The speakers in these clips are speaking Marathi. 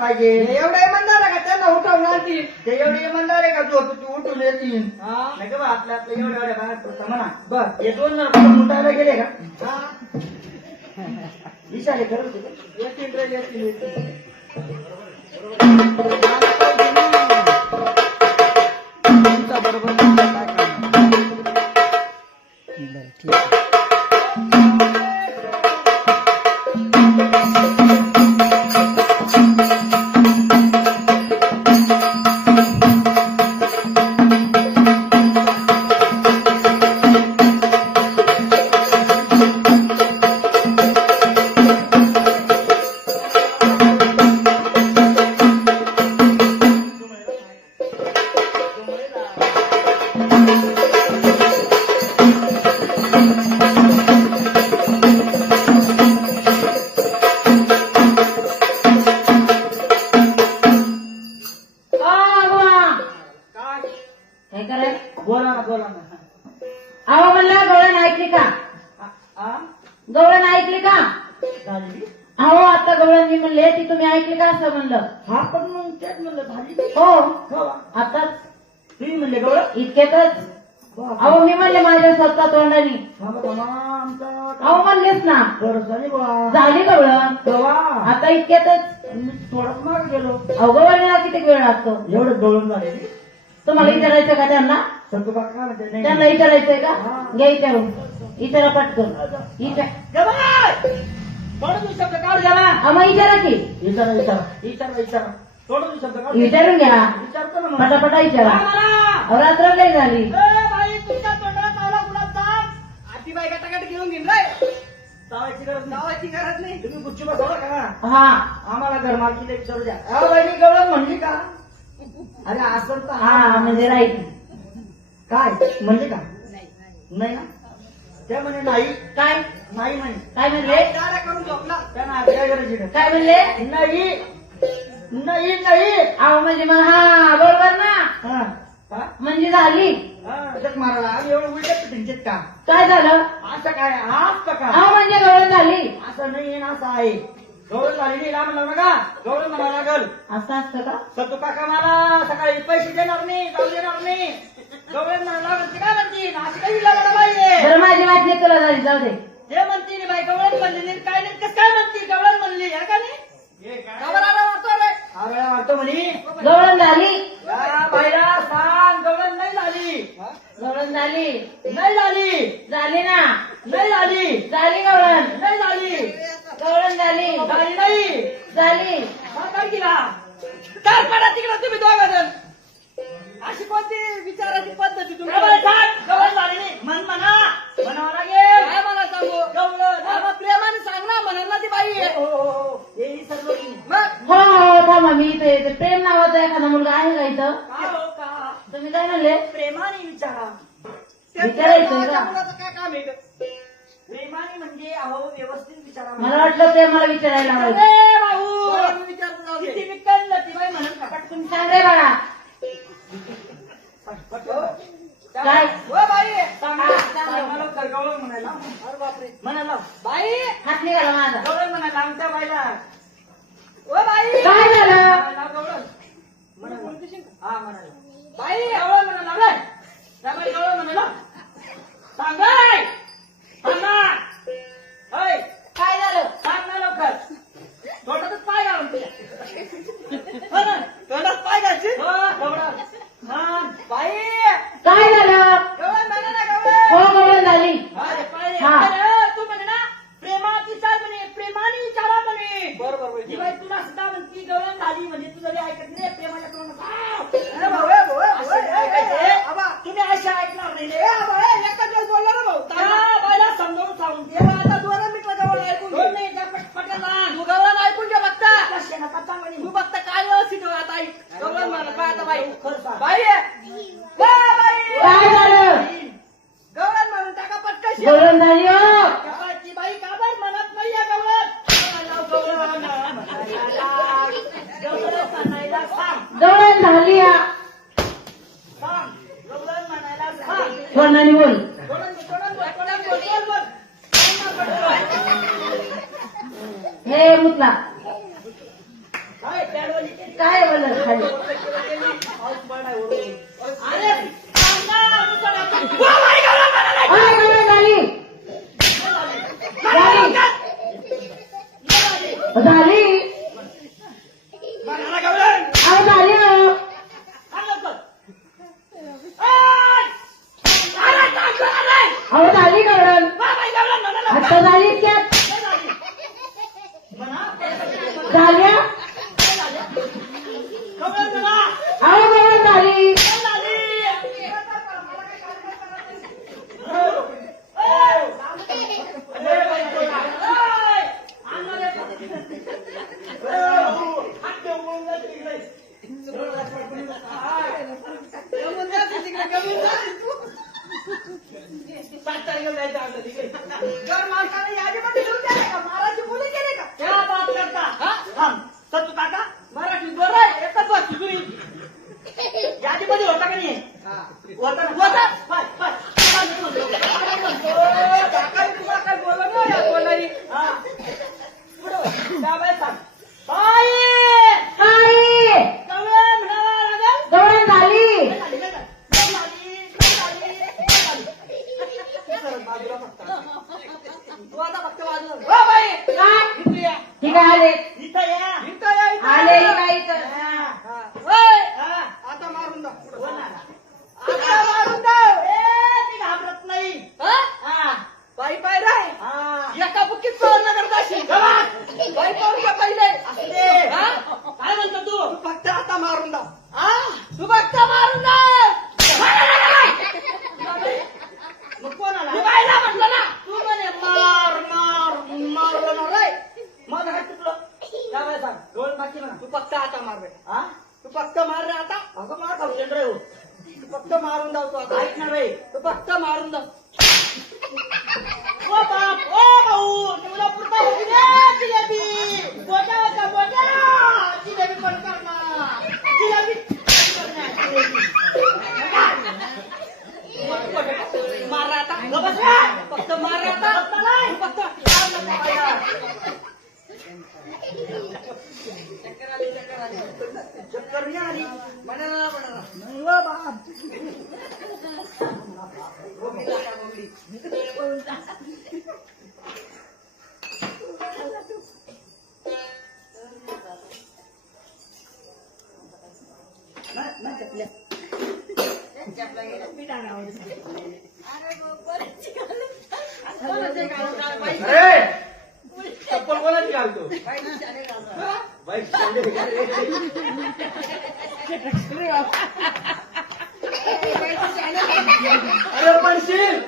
पाहिजे. एवढे इमानदार आहे का त्यांना उठवून आणतील? ते एवढे इमानदार आहे का झोप उठून येतील? हा नाही का बा, आपल्या एवढ्या एवढ्या बाहेर पडता म्हणा. बर हे 2 जण कुठं मुंडायला गेले का? हा विचारे करत होते. येतील रे येतील. तुमचा बरोबर काय काम बरं ठीक आहे. काय कराय बोला ना बोला ना. अहो म्हणलं गवळण ऐकली का? गवळण ऐकली का? झाली अहो आता गवळण मी म्हणले ती तुम्ही ऐकली का असं म्हणलं. हा पण मग तेच म्हणलं झाली. हो हो आताच तुम्ही म्हणले गवळण. इतक्यातच. अहो मी म्हणले माझ्या स्वतः तोंडाने. आमचा अहो म्हणलेच ना बरं झाली बा. झाली गवळण गवा आता इतक्यातच. मी थोडंच माग गेलो. अहो गवळणीला किती वेळ लागतो? एवढं गवळण झाले. तुम्हाला विचारायचं का त्यांना? सत्तू काका म्हणते नाही. त्यांना विचारायचंय का? घ्या विचारून. विचारा पटकन. थोडं शब्द काढ झाला. मग विचारा की. विचारा विचारा विचारा विचारा. थोडं शब्द काढ. विचारून घ्या. विचारतो ना मग. पटापटा विचारा. अहो रात्र लय झाली. बाई तुमच्या तोंडाला चावला गुलाबजाम. आधी बाई गटागट घेऊन घेऊन रे. चावायची गरज नाही. लावायची गरज नाही. तुम्ही गुच्ची बसवला का? हा आम्हाला घरमालकीला विचारू द्या. अहो बहिणी गवळण म्हणली का? अरे असं तर हा म्हणजे राईट. काय म्हणले का? नाही ना. त्या म्हणे नाही. काय नाही म्हणे. काय म्हणले? दारा करून झोपला. त्यांना काय गरज आहे? काय म्हणले? नाही नाही नाही. अहो म्हणजे मग हा बरोबर ना. हा हा? म्हणजे झाली. जग मारायला आम्ही एवढं उलट पिटिंचेत का? काय झालं? असं काय असतं का? अहो म्हणजे गवळण झाली. असं नाही ना असं आहे. गवळण झाली नाही लांब लावू नका. गवळण म्हणावं लागल. असं असतं का? सत्तू काका मला सकाळी पैसे देणार नाही जाऊ देणार नाही. गवळण म्हणावं लागल. ती काय म्हणतील? असं काही लावायला पाहिजे. बरं माझी वाटणी तुला झाली जाऊ दे. हे म्हणते बाई गवळण म्हणली नाही काय नाही कसं काय म्हणते गवळण म्हणली आहे का नाही? गवळाला वाटतो रे. आवेळा वाटतो म्हणे. गवळण झाली. या बाईला सांग गवळण नाही झाली. गवळण झाली. नाही झाली. झाली ना. नाही झाली. झाली गवळण. नाही झाली. गवळण झाली. झाली नाही. झाली. काय केला? काय पडा तिकडे तुम्ही दोघं जण. अशी कोणती विचाराची पद्धती तुम्ही? गवळण झाली नाही. म्हणा म्हणावं लागेल. काय मला सांगू गवळण. मग प्रेमाने सांग ना म्हणाल ना ती बाई आहे. हो हो हो. हे सर्व मग हो हो थांबा मी इथे ते प्रेम नावाचा एखादा मुलगा आहे का इथं? का हो का? तुम्ही काय म्हणले? प्रेमाने विचारा. विचारायचं का? मुलाचं काय काम आहे? प्रेमाने म्हणजे अहो व्यवस्थित विचारा. मला वाटलं प्रेमाला विचारायला लावायचं. अरे भाऊ बरं, मी विचारतो जाऊ दे. किती विकल ती बाई म्हणत का? पटकन सांग रे बाळा. काय? हो बाई सांग मला तर गवळण म्हणायला. अरे बापरे म्हणाला बाई हात निघाला माझा. गवळण म्हणायला आमच्या बाईला. ओ बाई काय झालं? म्हणायला गवळण. म्हणाला. हा म्हणाला. बाई गवळण म्हणायला लागलाय. त्या बाई गवळण म्हणायला. सांगाय. सांगा. होय. काय झालं? सांग ना लवकर. तोंडातच पाय घालून तुझ्या. हो ना, तोंडात पाय घालशील? हो, गवळण. हा. बाई काय झालं? गवळण म्हणा ना हो गवळण. गवळण झाली. अरे पाय रे. हा. अरे, तू म्हणे ना प्रेमात विचार म्हणे प्रेमाने विचारा म्हणे. बरोबर ही बाई तुला सुद्धा म्हणती गवळण झाली म्हणजे तुझं बी ऐकत नाही प्रेमाच्या तोंडात. अरे भाऊ ए, भाऊ ए, भाऊ ए, आबा. तुम्ही अशा ऐकणार नाही ए, आबा, ए, एका दिवस बोलला रे भाऊ. त्या बाईला समजावून सांगून दे. तेव्हा आता 2 मिनिटं गवळण ऐकून घे. दोन नाही त्या पटपटाला. तू गवळण ऐकून घे बघता. कशा नका चांगली. तू बघता काय व्यवस्थित हो आता ऐक. गवळण म्हणा काय आता बाई. खरं सांग. बाई बाई काय झालं? गवळण म्हणून टाका पटकन. गवळण झाली हो. ती बाई का बरं म्हणत नाहीये गवळण. गवळण म्हणायला सांग. गवळण झाली हा. सांग. गवळण म्हणायला सांग. तोंडाने बोल. हे मुतला. काय त्या काय बोलत खाली अरे सांगा, अरे गवळण झाली झाली मला गवळण. अहो झाली हो. अहो झाली गवळण आता झाली त्यात झाल्या अहो गवळण झाली क्या बात करता थांब सत्तू काका मराठी बरं आहे एकच वाच तुम्ही यादीमध्ये होता का नाही होता पाय पाय काका तुम्हाला काय बोललं ना या बोलणारी हा पुढं त्या बाई सांग बाई आई गवळण म्हणावं लागेल गवळण झाली बाजूला फक्त तू आता फक्त बाजूला हो बाई काय इथे या ठीक आहे आले इथं या इथं या इथं आले काही तर होय आता मारून दाव आता मारून दाव ती घाबरत नाही हा बाई पाय राय एका बुकीत पळणं करत असेल बाई पाहून का पहिले असते काय म्हणतो तू फक्त आता मारून दाव तू फक्त मारून दाव मग कोणाला तू बाईला म्हटलं ना तू म्हणे मार मार मारलं ना रे माझं हात तुटलं काय बाई सांग डोळ बाकी म्हणा तू फक्त आता मार रे तू फक्त मार रे आता अगं मार खाऊ रे हो तू फक्त मारून दाव तू आता ऐक ना रे तू फक्त मारून दाव ओ बाप ओ भाऊ तुला पुरता होती रे जिलेबी बोटा जिलेबी पण करणार जिलेबी मार आता बस फक्त मार आता फक्त चक्कर नाही आली म्हणाला नाही व बाप अरे चप्पल कोणाची घालतो बाईक अरे पडशील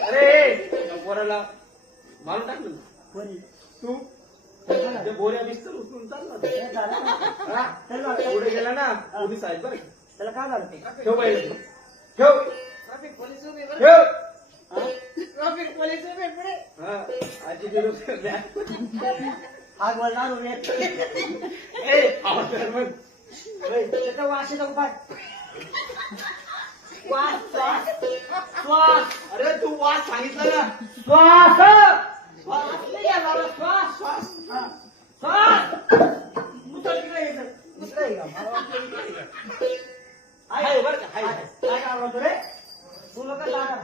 अरे पोराला मारून टाकलं ना तू ते बोऱ्या दिसत उचलून चालला पुढे गेला ना पोलीस आहेत बरं त्याला काय झालं ठेव बाई ठेव ट्रॅफिक पोलीस उभे ठेव ट्रॅफिक पोलीस उभे पुढे हा आजी दिवस आग वळणार उभे त्याचा वास येतो पाठ श्वास श्वास श्वास अरे तू वाच सांगितलं ना श्वास श्वास नाही येणार श्वास श्वास श्वास मुसळ तिकडे येतं दुसरं आहे का मला वाटलं इकडे आहे का? आहे बरं का आहे काय काय बोलतो रे तू लोक दादा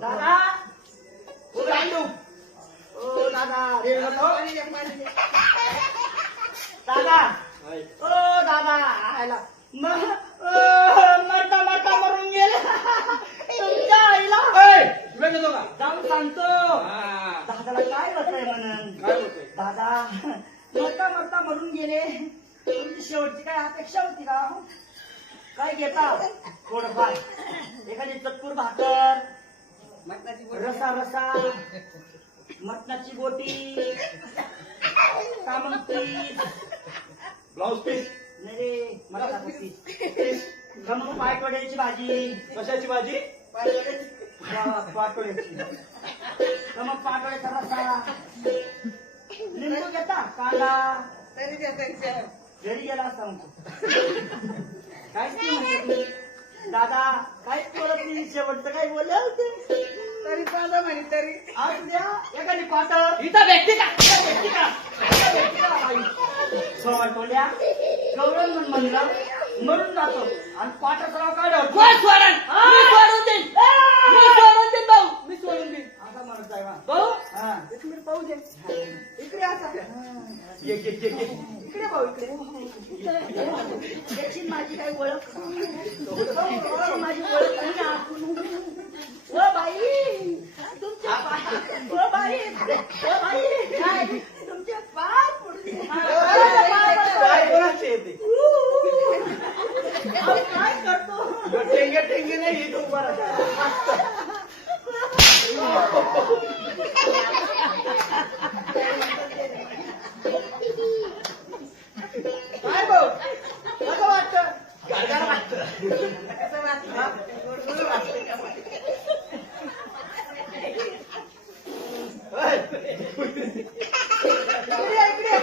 दादा तू रांडू ओ दादा रे दादा ओ दादा आयला मरता मरता मरून गेला तुमच्या आईला तुला घेतो का जाऊन सांगतो हा. दादाला काय होतंय म्हणून काय होतंय दादा मरता मरता मरून गेले तुमची शेवटची काय अपेक्षा होती का काय घेता थोडंफार एखादी चतकुर भाकर रसा रसा मटणाची बोटी का म्हणती ब्लाऊज पीस नाही रे मला दाखवती का मग पायटोड्याची भाजी कशाची भाजी पाटोड्याची का मग पाटोड्याचा रसा लिंबू घेता कांदा घरी गेला असता म्हणतो काहीच नाही म्हणते तुम्ही. दादा काहीच बोलत नाही शेवटचं काही बोलले होते तरी कांदा म्हणे तरी आज द्या एखादी पाटळ इथं भेटते का इथं भेटते का इथं भेटते का बाई? तोंड्या गवळण म्हणलं मरून जातो आणि पाठाचं नाव काढ कोण सोडन मी सोडून देईन मी सोडून देईन भाऊ मी सोडून देईन आता म्हणत आहे भाऊ हा एक मिनिट पाहू दे इकडे असा ये इकडे भाऊ इकडे याची माझी काही ओळख माझी ओळख नाही ना ओ बाई तुमच्या ओ बाई काय तुमचे पाय पडले काय कोणाचे येते काय करतो टेंगे टेंगे नाही येतो उभा राहा. काय भाऊ कसं वाटतं गारगार वाटतं. कसं वाटतं गोड वाटतं का इकडे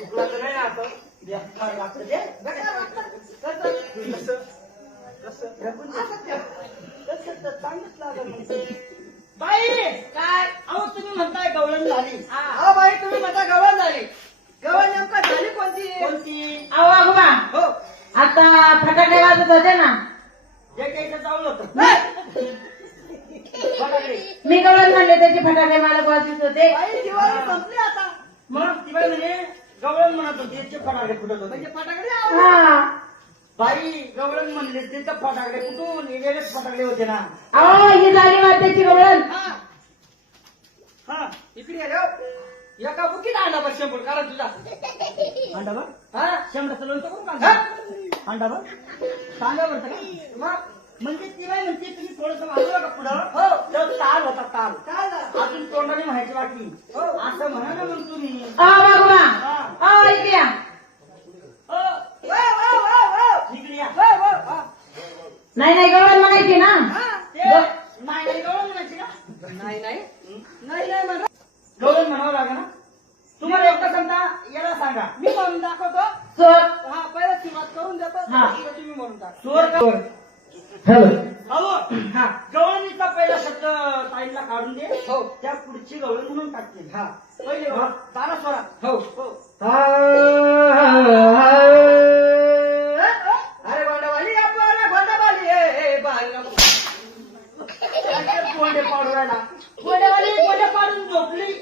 तुला तर नाही आता बेकार वाटतं ते बेकार वाटतं कसं कसं कसं तर चांगलंच लागलं मग. बाई काय अहो तुम्ही म्हणताय गवळण झाली अहो बाई तुम्ही म्हणता गवळण झाली गवळण नेमका झाली कोणती कोणती अहो आगोबा हो आता फटाके वाजत होते ना जे काही चावलं होतं फटाकडे. मी गवळण म्हणले त्याचे फटाके मला वाजत होते बाई दिवाळी संपली आता मग दिवाळी म्हणजे गवळण म्हणत होती याचे फटाकडे फुटत होते म्हणजे फटाकडे हा बाई गवळण म्हणले तिथं फटाकडे कुठून वेगळेच फटाकडे होते ना अहो ही झाली वाद्याची गवळण हा इकडे आलो एका बुकीत अंडा बघ शंभर काढा तुझा अंडा बघ हा शंभर लोणचं करून काढा अंडा बघ सांगा बरं का मग म्हणजे ती बाई म्हणते तुम्ही थोडस वाजवा का पुढं हो तो ताल होता ताल अजून तोंडाने म्हणायची बाकी हो असं म्हणा ना मग तुम्ही अहो आगोबा अहो इकडे या. इकडे या नाही नाही गवळण म्हणायची ना नाही गवळण म्हणायची का नाही म्हणा गवळण म्हणावं लागेल ना तुम्हाला एकदा सांगता याला सांगा मी म्हणून दाखवतो चोर हा पहिला सुरुवात करून देतो हा. तुम्ही म्हणून टाका चोर हॅलो हॅलो हा गवळणीचा पहिला शब्द ताईला काढून दे हो त्या पुढची गवळण म्हणून टाकते हा पहिले तारा स्वरा हो हो अरे गोंडवाली आपल्याला गोंडवाली गोंडे पाडू राहिला गोंडे पाडून झोपली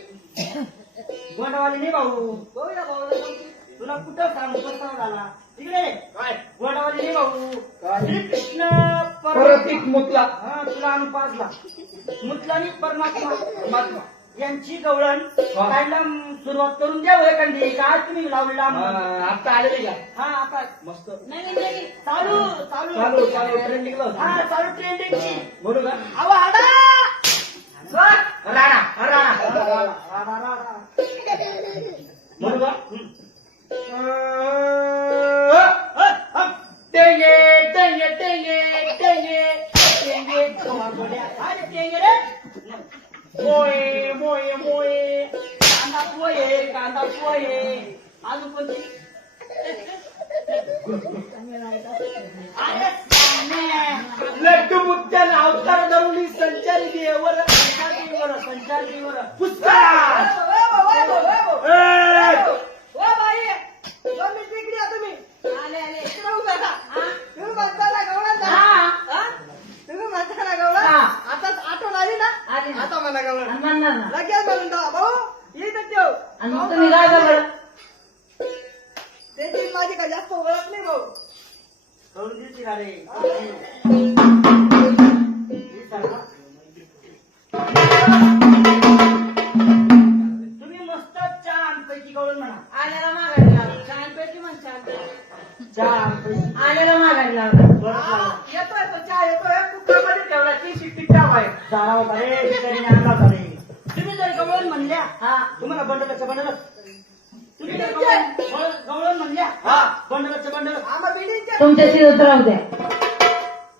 गोंडवाली नाही भाऊ बघूया भाऊ तुला कुठं सांगू कसा झाला तिकडे काय गोंडवाली नाही भाऊ श्रीकृष्ण परतीक मुतला हा तुला आणून पाजला मुतलानी परमात्मा यांची गवळण काढला सुरुवात करून द्या एखादी काय तुम्ही लावलेला आता आलेली का हा आता मस्त नाही चालू चालू चालू चालू ट्रेंडिंग हा चालू ट्रेंडिंगची बोलू का अहो हाडा राणा राडा बोलू का टेंगे टेंगे टेंगे टेंगे टेंगे अरे टेंगे रे मोये मोये मोये कांदा पोहे अजून कोणती अरे लड्डू मुद्द्यान अवतार धरून संचारी देवर संचारी पुष्कळ तुम्ही म्हणता ना गवळण आता आठवण आली ना आली ना. आता मला गवळण आणि म्हणणार ना लगेच म्हणून जा भाऊ येत देव आणि मग तुम्ही काय गवळण त्याची माझी का जास्त ओळख नाही भाऊ करून दिली का रे तुम्ही मस्त छान पैकी गवळण म्हणा आलेला माघारी लावला छान पैकी म्हण छान पैकी छान आलेला माघारी लावला येतोय तो चहा येतोय कुकरमध्ये ठेवला ती शिट्टी आहे झाला होता रे बिचारीने आणला होता रे तुम्ही जर गवळण म्हणल्या हा तुम्हाला बंडलचं बंडल तुम्ही जर गवळण म्हणल्या हा बंडलचं बंडल तुमच्याशी उतराव द्या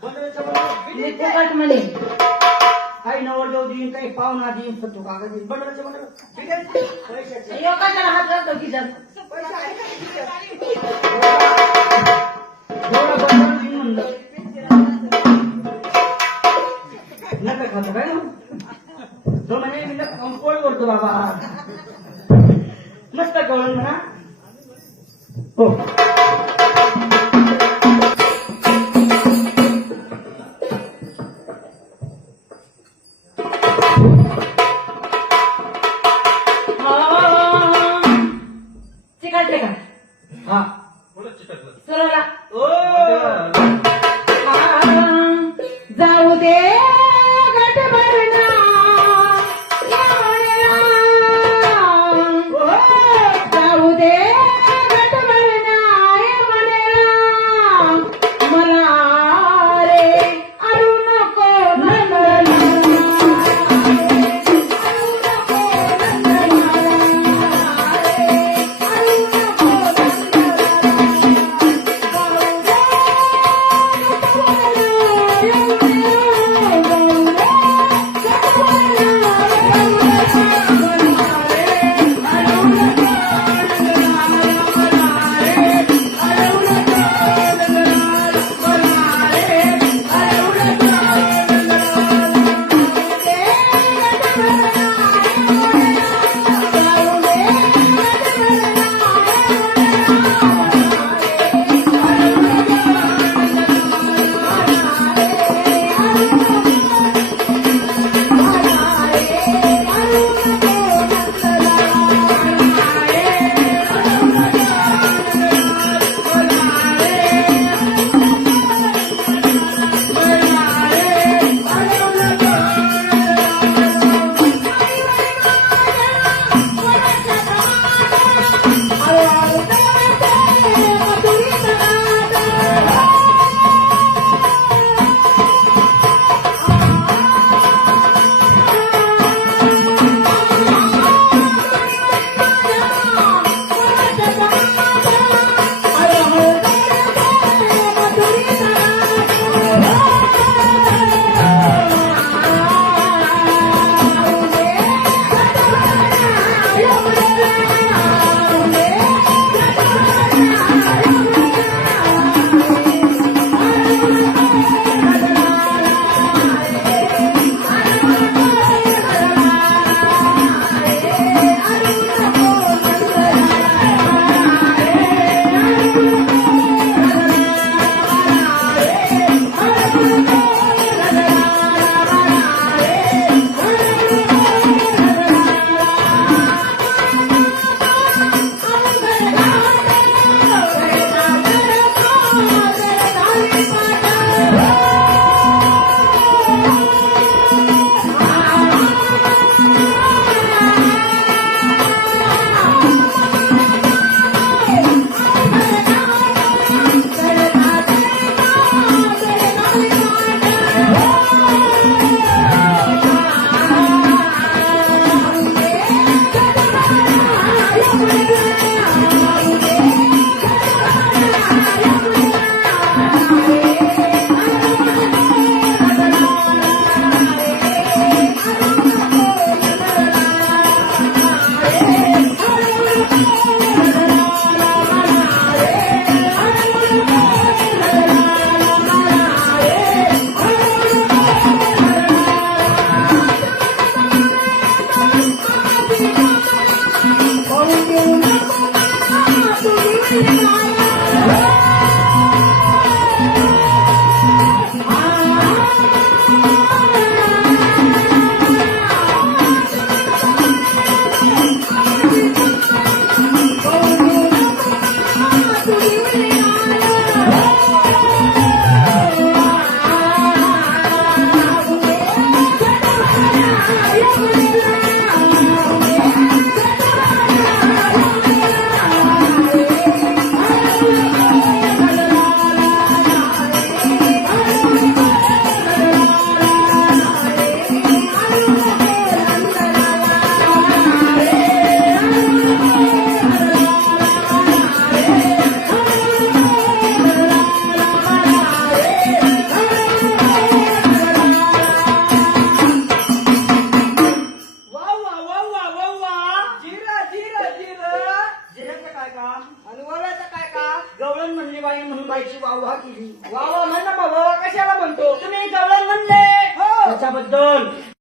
बंडलचं मी बंडल फुकट म्हणे काही नवरदेव देईन काही पाहुणा देईन सत्तू कागद देईन बंडलचं बंडल ठीक आहे पैशाचे लोकांना हात घालतो की जर पैसे आहे का किती? जेवढं बंडल देईन म्हणलं नका खातो काय ना तो म्हणे मी कंपोळ करतो बाबा मस्त गवळण बोलत म्हणा हो चिकटले का हा सरला ओ जाऊ दे गटभरणा जाऊ दे गटभरणा म्हणेला मला रे अरू नको तुम्ही